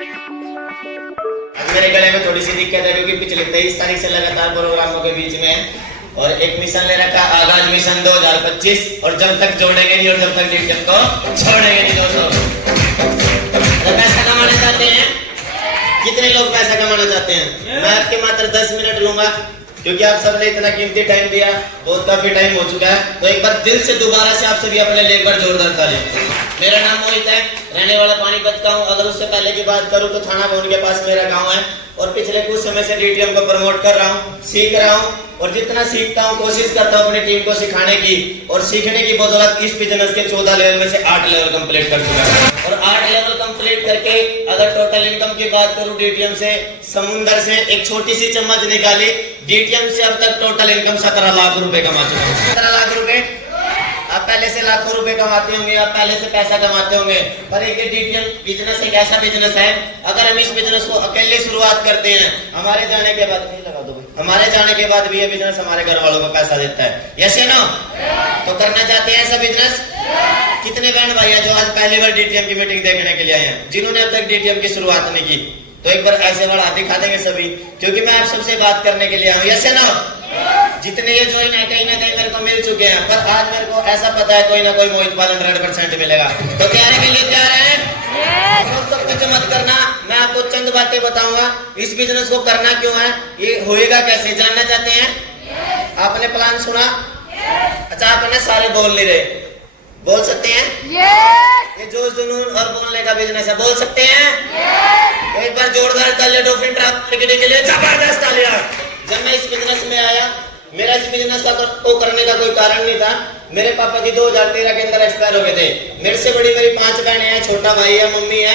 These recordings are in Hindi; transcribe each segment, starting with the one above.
मेरे गले में थोड़ी सी दिक्कत है क्योंकि पिछले 23 तारीख से लगातार प्रोग्रामों के बीच में और एक मिशन ले रखा आगाज मिशन 2025 और जब तक जोड़ेंगे नहीं और जब तक डीटीएम को छोड़ेंगे नहीं दोस्तों। तो पैसा कमाना चाहते हैं? कितने लोग पैसा कमाना चाहते हैं? मैं आपके मात्र 10 मिनट लूंगा क्योंकि आप सबने इतना कीमती टाइम दिया, बहुत काफी टाइम हो चुका है। तो एक बार दिल से दोबारा से आप सभी अपने लिए एक बार जोरदार ताली। मेरा नाम मोहित है, रहने वाला पानीपत का हूँ। अगर उससे पहले की बात करूँ तो थाना भवन के पास मेरा गांव है और पिछले कुछ समय से डीटीएम को प्रमोट कर रहा हूँ, सीख रहा हूँ और जितना सीखता हूँ कोशिश करता हूँ अपनी टीम को सिखाने की। और सीखने की बदौलत इस बिजनेस के 14 लेवल में से 8 लेवल कंप्लीट कर चुका है। और 8 लेवल कंप्लीट करके अगर टोटल इनकम की बात करूँ डीटीएम से, समुंदर से एक छोटी सी चम्मच निकाली, डीटीएम से अब तक टोटल इनकम 17 लाख रुपए कमा चुका हूँ। 17 लाख रुपए। आप पहले से लाखों रुपए कमाते होंगे, आप पहले से पैसा कमाते होंगे, पर एक डीटीएम बिजनेस एक ऐसा बिजनेस है, अगर हम इस बिजनेस को अकेले शुरुआत करते हैं, हमारे जाने के बाद भी ये बिजनेस हमारे घर वालों को पैसा देता है। यस या नो? तो करना चाहते हैं ऐसा बिजनेस? कितने बहन भाई हैं जो आज पहली बार डीटीएम की मीटिंग देखने के लिए आए हैं, जिन्होंने अब तक डीटीएम की शुरुआत नहीं की? तो एक बार ऐसे बड़ा दिखा देंगे सभी, क्योंकि मैं आप सबसे बात करने के लिए आऊँ। यस या नो? जितने ये ज्वाइन है कहीं ना कहीं मेरे को मिल चुके हैं, पर आज मेरे को ऐसा पता है कोई ना कोई मोहित पाल 100% मिलेगा। तो तैयारी के लिए तैयार है? दोस्तों कुछ मत करना, मैं आपको चंद बातें बताऊंगा। इस बिजनेस को करना क्यों है, ये होएगा कैसे, जानना चाहते हैं? आपने प्लान सुना? अच्छा आपने सारे बोल नहीं रहे, बोल सकते हैं? ये जोश जुनून और बोलने का बिजनेस है, बोल सकते हैं? एक बार जोरदार तालियां डॉल्फिन ट्रैप के लिए, जबरदस्त तालियां। जब मैं इस बिजनेस में आया, मेरा इस बिजनेस को करने का कोई कारण नहीं था। मेरे पापा जी 2013 के अंदर एक्सपायर हो गए थे। मेरे से बड़ी मेरी 5 बहनें हैं, छोटा भाई है, मम्मी है।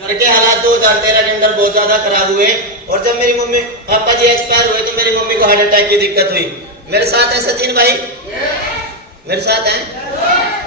घर के हालात 2013 के अंदर बहुत ज्यादा खराब हुए और जब मेरी मम्मी पापा जी एक्सपायर हुए तो मेरी मम्मी को हार्ट अटैक की दिक्कत हुई। मेरे साथ है सचिन भाई? मेरे साथ है?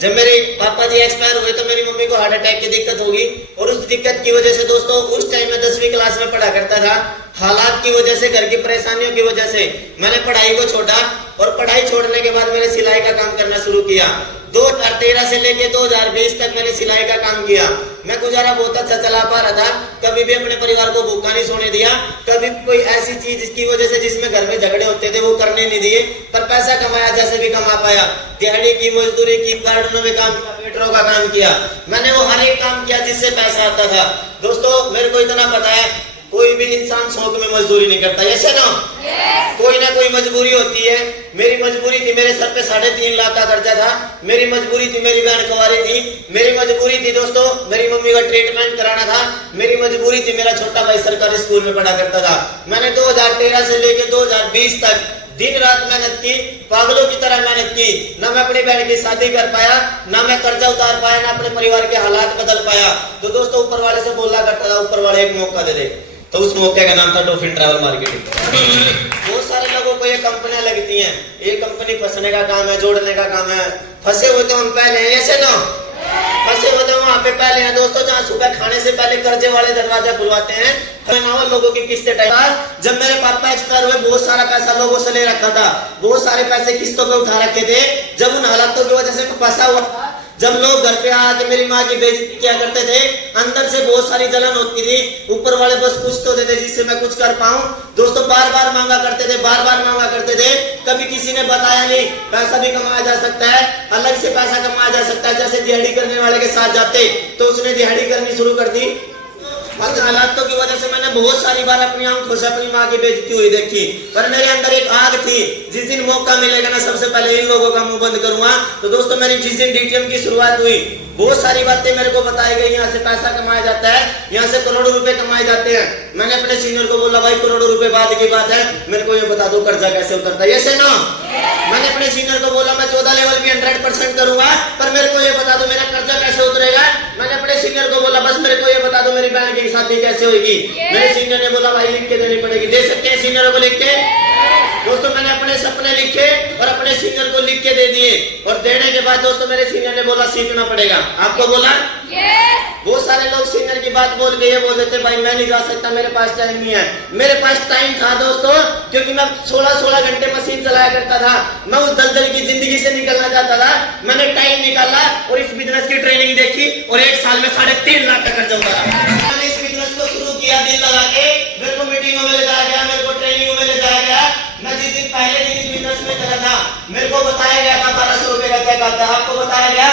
जब मेरे पापा जी एक्सपायर हुए तो मेरी मम्मी को हार्ट अटैक की दिक्कत होगी और उस दिक्कत की वजह से दोस्तों उस टाइम में 10वीं क्लास में पढ़ा करता था। हालात की वजह से, घर की परेशानियों की वजह से मैंने पढ़ाई को छोड़ा और पढ़ाई छोड़ने के बाद मैंने सिलाई का काम करना शुरू किया। 2013 से लेके 2020 तक मैंने सिलाई का काम किया। मैं गुजारा बहुत अच्छा चला पा रहा था, कभी भी अपने परिवार को भूखा नहीं सोने दिया, कभी कोई ऐसी चीज की वजह से जिसमें घर में झगड़े होते थे वो करने नहीं दिए, पर पैसा कमाया जैसे भी कमा पाया। दिहाड़ी की, मजदूरी की, गार्डनों में काम किया, वेटरों का काम किया, मैंने वो हर एक काम किया जिससे पैसा आता था। दोस्तों मेरे को इतना पता है कोई भी इंसान शौक में मजदूरी नहीं करता, ऐसे ना? कोई ना कोई मजबूरी होती है। मेरी मजबूरी थी, मेरे सर पे 3.5 लाख का खर्चा था। मेरी मजबूरी थी, मेरी बहन कुंवारी थी। मेरी मजबूरी थी दोस्तों मेरी मम्मी का ट्रीटमेंट कराना था। मेरी मजबूरी थी, मेरा छोटा भाई सरकारी स्कूल में पढ़ा करता था। मैंने 2013 से लेकर 2020 तक दिन रात मेहनत की, पागलों की तरह मेहनत की। ना मैं अपनी बहन की शादी कर पाया, ना मैं कर्जा उतार पाया, ना अपने परिवार के हालात बदल पाया। तो दोस्तों ऊपर वाले से बोला करता था ऊपर वाले एक मौका दे दे, तो उस मौके का नाम था डॉल्फिन ट्रैवल मार्केटिंग। बहुत सारे लोगों को ये कंपनियां लगती हैं, ये कंपनी फंसने का काम है, जोड़ने का काम है। फंसे हुए तो हम पहले हैं, ऐसे ना? फंसे हुए तो वहां पे पहले हैं दोस्तों, जहाँ सुबह खाने से पहले कर्जे वाले दरवाजा खुलवाते हैं। लोगों की किस्तें टाइम। जब मेरे पापा एक्सपायर हुए बहुत सारा पैसा लोगों से ले रखा था, बहुत सारे पैसे किस्तों पे उठा रखे थे। जब उन हालातों की वजह से फंसा हुआ था, जब लोग घर पे आके मेरी माँ की बेइज्जती किया करते थे, अंदर से बहुत सारी जलन होती थी। ऊपर वाले बस कुछ तो देते जिससे मैं कुछ कर पाऊं। दोस्तों बार बार मांगा करते थे, बार बार मांगा करते थे। कभी किसी ने बताया नहीं पैसा भी कमाया जा सकता है, अलग से पैसा कमाया जा सकता है। जैसे दिहाड़ी करने वाले के साथ जाते तो उसने दिहाड़ी करनी शुरू कर दी। हालातों की वजह से मैंने बहुत सारी बार अपनी आंखों से अपनी माँ की बेइज्जती हुई देखी, पर मेरे अंदर एक आग थी। जिस दिन मौका मिलेगा ना सबसे पहले इन लोगों का मुंह बंद करूंगा। तो दोस्तों मेरी जिस दिन डीटीएम की शुरुआत हुई बहुत सारी बातें मेरे को बताई गई, यहाँ से पैसा कमाया जाता है, यहाँ से करोड़ों रुपए कमाए जाते हैं। मैंने अपने सीनियर को बोला भाई करोड़ों रुपए बाद की बात है, मेरे को ये बता दो कर्जा कैसे उतरता है, ऐसे ना? मैंने अपने सीनियर को बोला मैं 14 लेवल भी 100% करूंगा, पर मेरे को ये बता दो मेरा कर्जा कैसे उतरेगा। मैंने अपने सीनियर को बोला बस मेरे को ये बता दो मेरी बहन की शादी कैसे होगी। मेरे सीनियर ने बोला भाई लिख के देनी पड़ेगी। दे सकते हैं सीनियरों को लिख के? दोस्तों मैंने अपने सपने लिखे और अपने सीनियर को लिख के दे दिए और देने के बाद दोस्तों मेरे सीनियर ने बोला सीखना पड़ेगा। आपको बोला? बहुत सारे लोग सीनियर की बात बोल के ये बोल देते भाई मैं नहीं जा सकता, मेरे पास टाइम नहीं है। मेरे पास टाइम था दोस्तों, क्योंकि मैं 16-16 घंटे मशीन चलाया करता था। मैं उस दलदल की जिंदगी से निकलना चाहता था। मैंने टाइम निकाला और इस बिजनेस की ट्रेनिंग देखी और 1 साल में 3.5 लाख का खर्चा उतारा। को बताया गया था 1200 रुपए का चेक आता है, आपको बताया गया?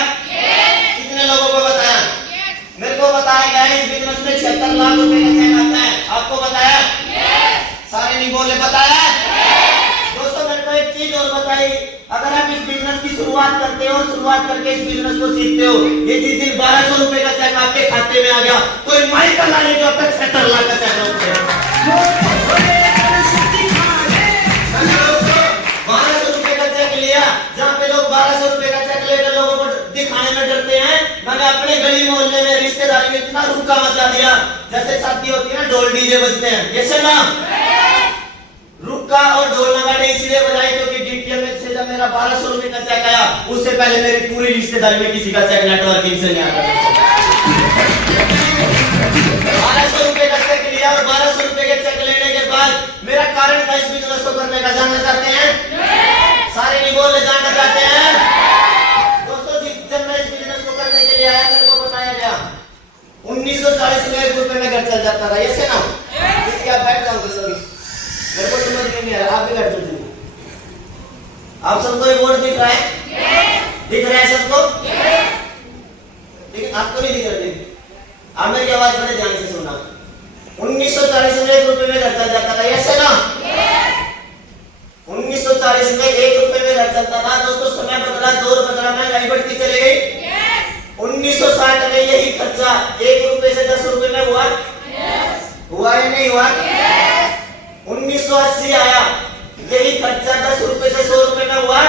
कितने लोगों को बताया? मेरे को बताया गया है इस बिजनेस में 76 लाख रुपए का चेक आता है, आपको बताया? सारे नहीं बोले, बताया? दोस्तों मेरे को एक चीज और बताई, अगर आप इस बिजनेस की शुरुआत करते हो, शुरुआत करके इस बिजनेस को सीखते हो, ये जिस दिन 1200 रुपए का चेक आपके खाते में आ गया, कोई माइक का लाने जो अब तक 76 लाख का चेक रखते हैं। 1200 रुपए का चेक लिया, जहाँ पे लोग 1200 रुपए का चेक लेकर लोगों को दिखाने में डरते हैं, मैंने अपने गली मोहल्ले में रिश्तेदारी में इतना रुक्का मचा दिया, जैसे शादी होती है ना ढोल डीजे बजते हैं, ये ना रुक्का और ढोल नगाड़े इसलिए बजाए क्योंकि डीटीएम में से जब मेरा 1200 रुपए का चेक आया, उससे पहले मेरी पूरी रिश्तेदारी में किसी का चेक नेटवर्किंग से नहीं आया। 1200 रुपए का चेक लिया और 1200 रुपए के चेक लेने के बाद मेरा कारण था इस बिजनेस को करने का, जानना चाहते हैं? सारे नहीं बोल रहे, जानना चाहते हैं? दोस्तों जब मैं इस बिजनेस को करने के लिए आया, मेरे को बताया गया 1940 में 1 रुपए में घर चल जाता था, ये से ना आप बैठ जाओगे सभी, मेरे को समझ में नहीं आ रहा, आप भी बैठ जाओ। आप सबको ये बोर्ड दिख रहा है? दिख रहा है सबको? लेकिन आपको नहीं दिख रहा। आप मेरी आवाज बड़े ध्यान से सुनना। 1940 में 1 रुपए में घर चल जाता था, ऐसे ना? 1940 में 1 रुपए में घर चलता था। दोस्तों समय बदला, दौर बदला, महंगाई बढ़ती चली गई। 1960 में यही खर्चा 1 रुपए से 10 रुपए में हुआ, हुआ या नहीं हुआ? 1980 आया, यही खर्चा 10 रुपए से 100 रुपए में हुआ।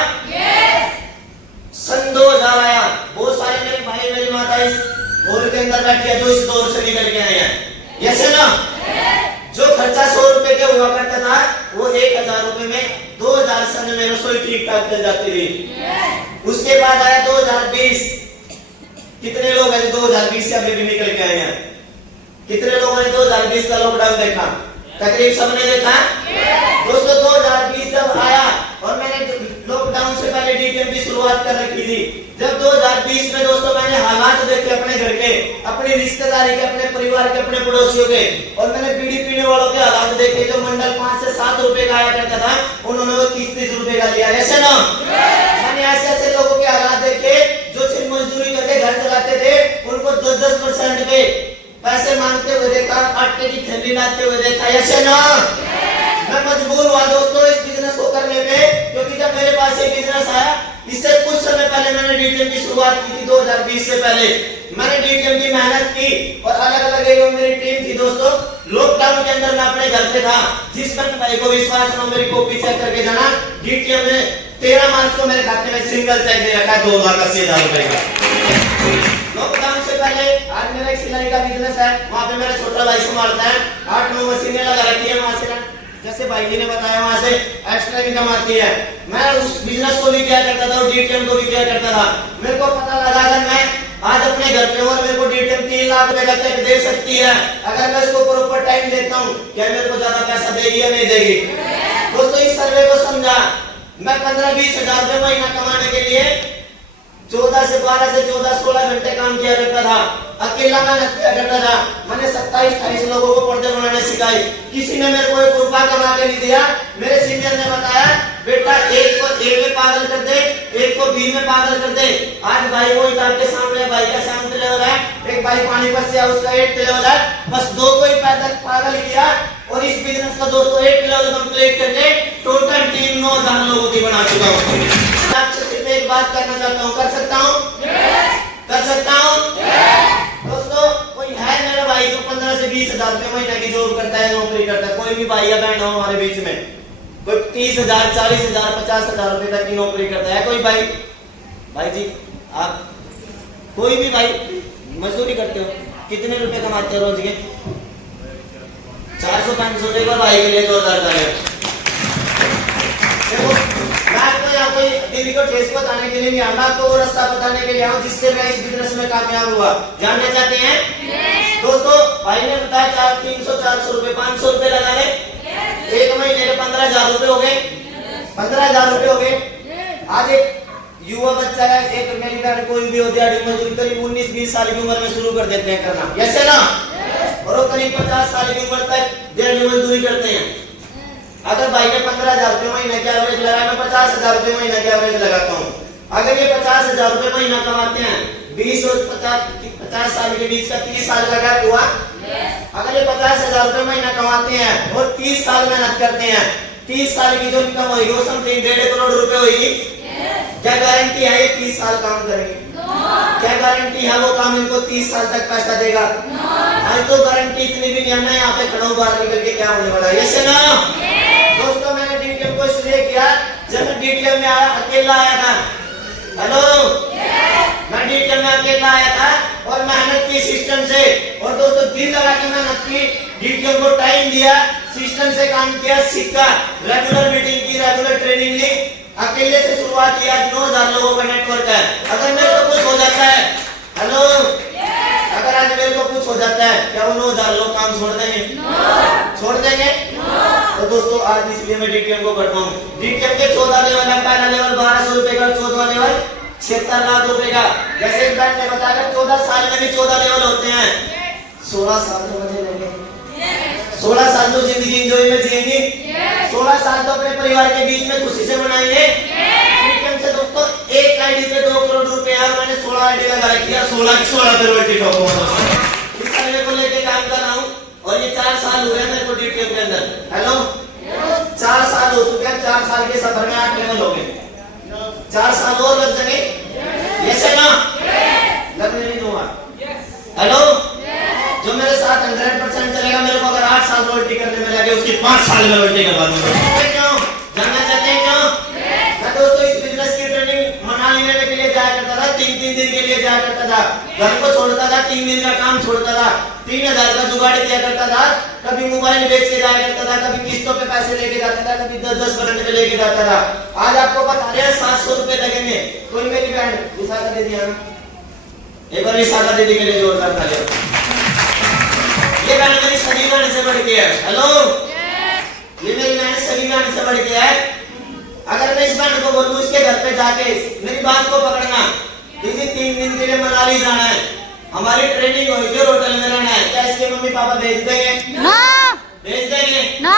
सन 2000 आया, बहुत सारे मेरे भाई मेरी माता इस दौर के अंदर बैठी है जो इस दौर से निकल के आए हैं, ऐसे ना? जो खर्चा 100 रुपए के हुआ करता था वो 1000 रुपए में 2000 सन में रसोई ठीक ठाक चल जाती थी। उसके बाद आया 2020, कितने लोग हैं 2020 से अभी भी निकल के आए हैं? कितने लोगों ने 2020 का लॉकडाउन देखा? तकरीब सबने देखा? दोस्तों 2020 जब आया और मैंने लॉकडाउन से पहले डीटीएम की शुरुआत कर रखी थी, जब 2020 में दोस्तों मैंने हालात देखे अपने घर के, अपनी रिश्तेदारी के, अपने परिवार के, अपने पड़ोसियों के, और मैंने बीड़ी पीने वालों के हालात देखे। जो मंडल 5 से 7 रुपए का आया करता था, उन्होंने वो 30-30 रुपए का लिया, ऐसे ना? मैंने ऐसे लोगों के हालात देखे जो सिर्फ मजदूरी करके घर चलाते थे, उनको 10-10% पे पैसे मांगते हुए देखा, आटे की थैली लाते हुए देखा, ऐसे ना? मैं मजबूर हुआ दोस्तों इस बिजनेस को करने पे, क्योंकि जब मेरे पास ये बिजनेस आया, इससे कुछ समय पहले मैंने डीटीएम की शुरुआत की थी। 2020 से पहले मैंने डीटीएम की मेहनत की और अलग-अलग एरिया में मेरी टीम थी। दोस्तों लॉकडाउन के अंदर मैं अपने घर पे था, जिस पर भाई को विश्वास ना, मेरी कॉपी चेक करके जाना, डीटीएम ने 13 मार्च को मेरे खाते में सिंगल चेक दे रखा 2,80,000 रुपए का। लॉकडाउन से पहले आज मेरा एक सिलाई का बिजनेस है, वहाँ पे मेरा छोटा भाई संभालता है, 8-9 मशीनें लगा रखी है, वहाँ से जैसे भाई जी ने बताया वहाँ से एक्स्ट्रा इनकम आती है। मैं उस बिजनेस को भी किया करता था और डीटीएम को भी किया करता था। मेरे को पता लगा अगर मैं आज अपने घर पे और मेरे को डीटीएम 3 लाख रुपए का चेक दे सकती है, अगर मैं इसको प्रॉपर टाइम देता हूँ, क्या मेरे को ज्यादा पैसा देगी या नहीं देगी? दोस्तों इस सर्वे को समझा, मैं 15-20 हजार रुपए महीना कमाने के लिए 14 से 12 से 14-16 घंटे काम किया करता था, अकेला मेहनत किया करता था। मैंने 27-28 लोगों को पर्दे बनाने सिखाई, किसी ने मेरे को 1 रुपया कमा के नहीं दिया। मेरे सीनियर ने बताया बेटा एक को ए में पागल कर दे, एक को बी में पागल कर दे। आज भाई वो आपके सामने, भाई का 7th लेवल है, एक भाई पानीपत से उसका 8th लेवल है, बस 2 को ही पागल किया और इस बिजनेस का दोस्तों 8th लेवल कंप्लीट करके टोटल टीम 9,000 लोगों की बना चुका हूँ। आपसे सिर्फ एक बात करना चाहता हूँ, कर सकता हूँ? कर सकता हूँ? दोस्तों कोई है मेरा भाई जो 15 से 20 हजार रुपए महीने की जॉब करता है, नौकरी करता है? कोई भी भाई या बहन हो हमारे बीच में, कोई 30,000, 40,000, 50,000 रुपए तक की नौकरी करता है? कोई भाई? भाई जी आप कोई भी भाई मजदूरी करते हो, कितने रुपए कमाते हो रोज के? 400-500 रुपए भाई के लिए जोरदार तालियां। मैं आपको यहाँ कोई दिल्ली को ठेस को बताने के लिए नहीं आया, मैं आपको वो रास्ता बताने के लिए आया जिससे मैं इस बिजनेस में कामयाब हुआ। जानना चाहते हैं? दोस्तों भाई ने बताया 300-400 रुपए, 500 रुपए लगा ले, एक महीने के 15,000 रुपए हो गए, 15,000 रुपए हो गए। आज एक युवा बच्चा है, एक मेरी बहन कोई भी हो, दिहाड़ी मजदूरी करीब 19-20 साल की उम्र में शुरू कर देते हैं करना, ऐसे ना? और वो करीब 50 साल की उम्र तक दिहाड़ी मजदूरी करते हैं। अगर भाई ने 15,000 रुपये महीने के एवरेज लगाया, मैं 50,000 रुपये महीने के एवरेज लगाता हूँ। अगर ये 50,000 रुपये महीना कमाते हैं, 20 और 50 साल के बीच का 30 साल का गैप हुआ। अगर ये 50,000 रुपये महीना कमाते हैं और 30 साल मेहनत करते हैं, 30 साल की जो इनकम होगी वो समथिंग 1.5 करोड़ रुपए होगी। क्या गारंटी है ये 30 साल काम करेंगे? क्या गारंटी है वो काम इनको 30 साल तक पैसा देगा? आज तो गारंटी इतनी भी नहीं है। मैं यहाँ पे खड़ा हूँ, बाहर निकल के क्या होने वाला है? यस ना दोस्तों, मैंने डीटीएम को इसलिए किया, जब मैं डीटीएम में आया अकेला आया था। हेलो, मैं डीटीएम में अकेला आया था और मेहनत की सिस्टम से, और दोस्तों दिल लगा के मेहनत की, डीटीएम को टाइम दिया, सिस्टम से काम किया, सीखा, रेगुलर मीटिंग की, रेगुलर ट्रेनिंग ली, अकेले से शुरुआत किया। 9,000 लोगों का नेटवर्क है। अगर मेरे को कुछ हो जाता है, हेलो, अगर आज मेरे को कुछ हो जाता है, क्या वो 9,000 लोग काम छोड़ देंगे? छोड़ देंगे? तो दोस्तों आज इसलिए मैं डीटीएम को करता हूँ। डीटीएम के 14 लेवल है, पहला लेवल 1200 रुपए का, 14वां लेवल 76 लाख रुपए का। जैसे फ्रेंड ने बताया 14 साल में भी 14 लेवल होते हैं। 16 साल तो मजे लेंगे, 16 साल तो जिंदगी एंजॉय में जिएंगे, 16 साल तो अपने परिवार के बीच में खुशी से मनाएंगे। डीटीएम से दोस्तों एक आईडी पे 2 करोड़ रुपए है, और मैंने 16 आईडी लगा रखी है, 16 की 16 पे रोटी ठोकूंगा। इस सर्वे को लेके काम कर रहा हूँ और ये 4 साल हुए मेरे को डीटीएम के अंदर। हेलो, 4 साल हो चुके हैं। 4 साल के सफर में 8 लेवल हो गए। 4 साल और लग सके? यस है ना? लगने नहीं दूंगा। हेलो, जो मेरे साथ 100% चलेगा, मेरे को अगर 8 साल रोटी करने में लगे, उसकी 5 साल में रोटी करवा दूंगा। क्यों जानना चाहते हैं? क्यों? मैं दोस्तों इस बिजनेस की ट्रेनिंग मनाली लेने के लिए जाया करता था, 3-3 दिन के लिए जाया करता था, घर को छोड़ता था, 3 दिन का काम छोड़ता था, 3,000 का जुगाड़ किया करता था, कभी मोबाइल बेच के जाया करता था, कभी किस्तों पे पैसे लेके जाता था, कभी 10-10% पे लेके जाता था। आज आपको बता रहे हैं 700 रुपए लगेंगे। कोई मेरी बहन विशाखा दे दिया, एक बार विशाखा दीदी के लिए जोरदार तालियां। ये बहन मेरी सभी बहन से बढ़ के है। हेलो, ये मेरी बहन सभी बहन से बढ़ के है। अगर मैं इस बहन को बोलूं इसके घर पे जाके मेरी बात को पकड़ना, दीदी 3 दिन के लिए मनाली जाना है, हमारी ट्रेनिंग होगी और होटल में रहना है, क्या इसके मम्मी पापा भेज देंगे? ना। भेज देंगे? ना।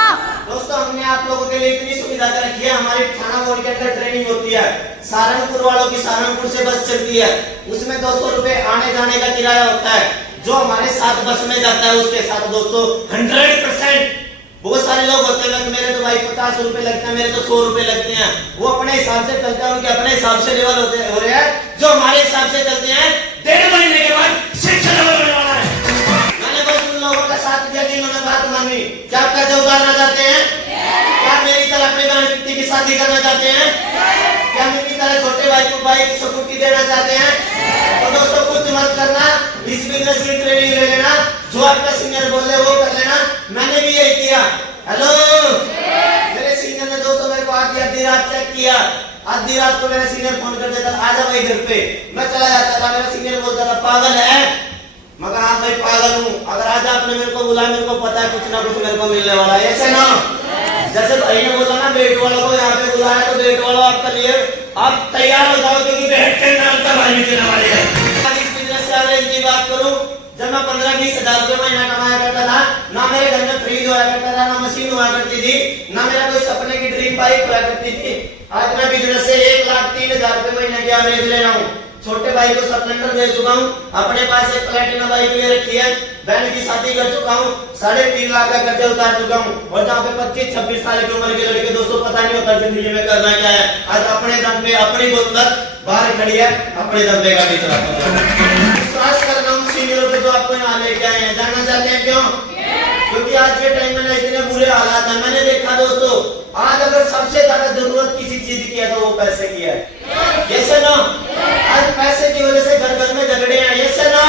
दोस्तों हमने आप लोगों के लिए इतनी सुविधा कर रखी है, हमारी थाना बोर्ड के अंदर ट्रेनिंग होती है, सहारनपुर वालों की सहारनपुर से बस चलती है, उसमें 200 रुपए आने जाने का किराया होता है। जो हमारे साथ बस में जाता है उसके साथ दोस्तों 100%। बहुत सारे लोग होते हैं मेरे तो भाई 50 रुपए लगते हैं, मेरे तो 100 रुपए लगते हैं, वो अपने हिसाब से चलते हैं, उनके अपने हिसाब से लेवल होते हो रहे हैं। जो हमारे हिसाब से चलते हैं, 1.5 महीने के बाद शिक्षा लेवल होने वाला है। मैंने बस उन लोगों का साथ दिया जिन्होंने बात मानी। क्या आप कर्ज उतारना चाहते हैं? क्या मेरी तरह अपनी बहन बेटी की शादी करना चाहते हैं? क्या मेरी तरह छोटे भाई को बाइक की स्कूटी देना चाहते हैं? तो दोस्तों कुछ मत करना, इस बिजनेस की ट्रेनिंग ले लेना, जो आपका सीनियर बोल रहे वो कर लेना। मैंने भी यही किया। हेलो, मेरे सीनियर ने दोस्तों मेरे को आधी रात चेक किया, आधी रात को मेरा सीनियर फोन कर देता था, आजा भाई घर पे, मैं चला जाता था, मेरा सीनियर बोलता था पागल है, मगर हाँ भाई पागल हूँ, अगर आज आपने मेरे को बुलाया, मेरे को पता है कुछ ना कुछ मेरे को मिलने वाला है। ऐसे ना जैसे भाई ने बोला ना बेट वालों को यहाँ पे बुलाया, तो बेट वालों आपका लिए आप तैयार हो जाओ, क्योंकि बेट के नाम का भाई मिलने वाले हैं। इस बिजनेस से अगर इनकी बात करूँ, जब मैं 15-20 हजार रुपए महीना कमाया करता था, ना मेरे घर में फ्रीज हुआ करता था, ना मशीन हुआ करती थी, ना मेरा कोई सपने की ड्रीम बाइक हुआ करती थी। आज मैं बिजनेस से 1,03,000 रुपए महीने की एवरेज ले रहा हूँ। छोटे भाई को स्प्लेंडर दे चुका हूँ, अपने पास एक प्लैटिना बाइक ले रखी है, बहन की शादी कर चुका हूँ, 3.5 लाख का कर्जा उतार चुका हूँ। और जहाँ पे 25-26 साल की उम्र के लड़के दोस्तों पता नहीं होता जिंदगी में करना क्या है, आज अपने दम पे अपनी बोतल बाहर खड़ी है, अपने दम पे गाड़ी चलाता है। विश्वास कर रहा हूँ सीनियरों पे जो आपको यहाँ लेके आए हैं। जानना चाहते हैं क्यों? क्योंकि आज के टाइम में इतने बुरे हालात हैं। मैंने देखा दोस्तों, आज अगर सबसे ज्यादा जरूरत किसी चीज की है तो वो पैसे की है। यस ना? आज पैसे की वजह से घर घर में झगड़े हैं। यस ना?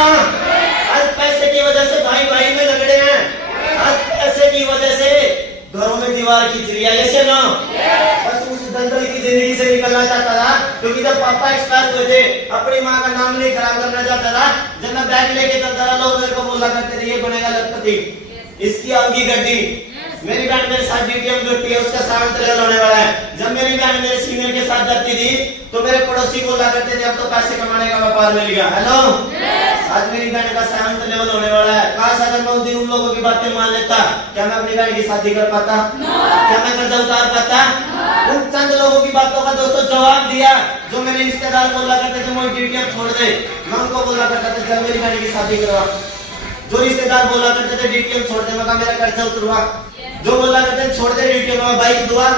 आज पैसे की वजह से भाई भाई में झगड़े हैं। आज पैसे की वजह से घरों में दीवार खींच रही है। यस ना? बस उस दंगल की जिंदगी से निकलना चाहता था, क्योंकि जब पापा एक्सपायर हुए थे, अपनी माँ का नाम नहीं खराब करना चाहता था। जब मैं बैग लेके चलता था, लोग मेरे को बोला करते थे ये बनेगा लखपति, इसकी आगे गड्डी। मेरी बहन मेरे साथ डीटीएम जुड़ती है, उसका 7 लेवल होने वाला है। जब मेरी बहन मेरे सीनियर के साथ जाती थी, तो मेरे पड़ोसी बोला करते थे अब तो पैसे कमाने का व्यापार मिल गया। हेलो, आज मेरी बहन का 7 लेवल होने वाला है। काश अगर मैं उस दिन लोगों की बातें मान लेता, क्या मैं अपनी बहन की शादी कर पाता? क्या मैं कर्जा उतार पाता? उन चंद लोगों की बातों का दोस्तों जवाब दिया जो मेरे रिश्तेदार बोला करते थे मुझे डीटीएम छोड़ दे, मैं उनको बोला करता था चल मेरी बहन की शादी करवा। जो रिश्तेदार बोला करते थे डीटीएम छोड़ दे, मैं कहा मेरा कर्जा उतरवा। जो बोला करते थे छोड़ दे डीटीएम में बाइक दुआ।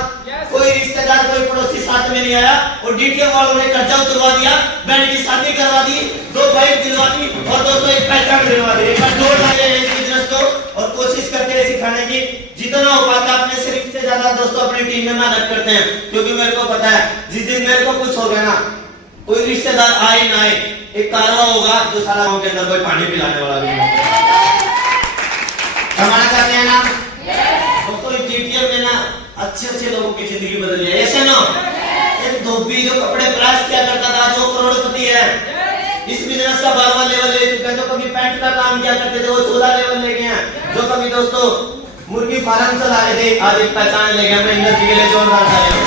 कोई रिश्तेदार कोई पड़ोसी साथ में नहीं आया और डीटीएम वालों ने कर्जा उतरवा दिया, बहन की शादी करवा दी, 2 बाइक दिलवा दी और दोस्तों एक पहचान दिलवा दी। एक बार जोड़ डाले इस बिजनेस को और कोशिश करते हैं सिखाने की, जितना हो पाता है अपने शरीर से ज्यादा दोस्तों अपनी टीम में मेहनत करते हैं। क्योंकि मेरे को पता है जिस दिन मेरे को कुछ हो गया ना, कोई रिश्तेदार आए ना आए, एक कारवा होगा जो सारा गांव के अंदर कोई पानी पिलाने वाला भी नहीं। कमाना चाहते हैं ना दोस्तों, डीटीएम ने ना अच्छे लोगों की जिंदगी बदली है, ऐसे ना। एक धोबी जो कपड़े प्रेस किया करता था जो करोड़पति है, इस बिजनेस का 12वां लेवल ले चुका है। जो कभी पैंट का काम किया करते थे वो 14 लेवल ले गए हैं। जो कभी दोस्तों मुर्गी फार्म चला रहे थे आज एक पहचान ले गए। मैं इंडस्ट्री के लिए जोरदार तालियां।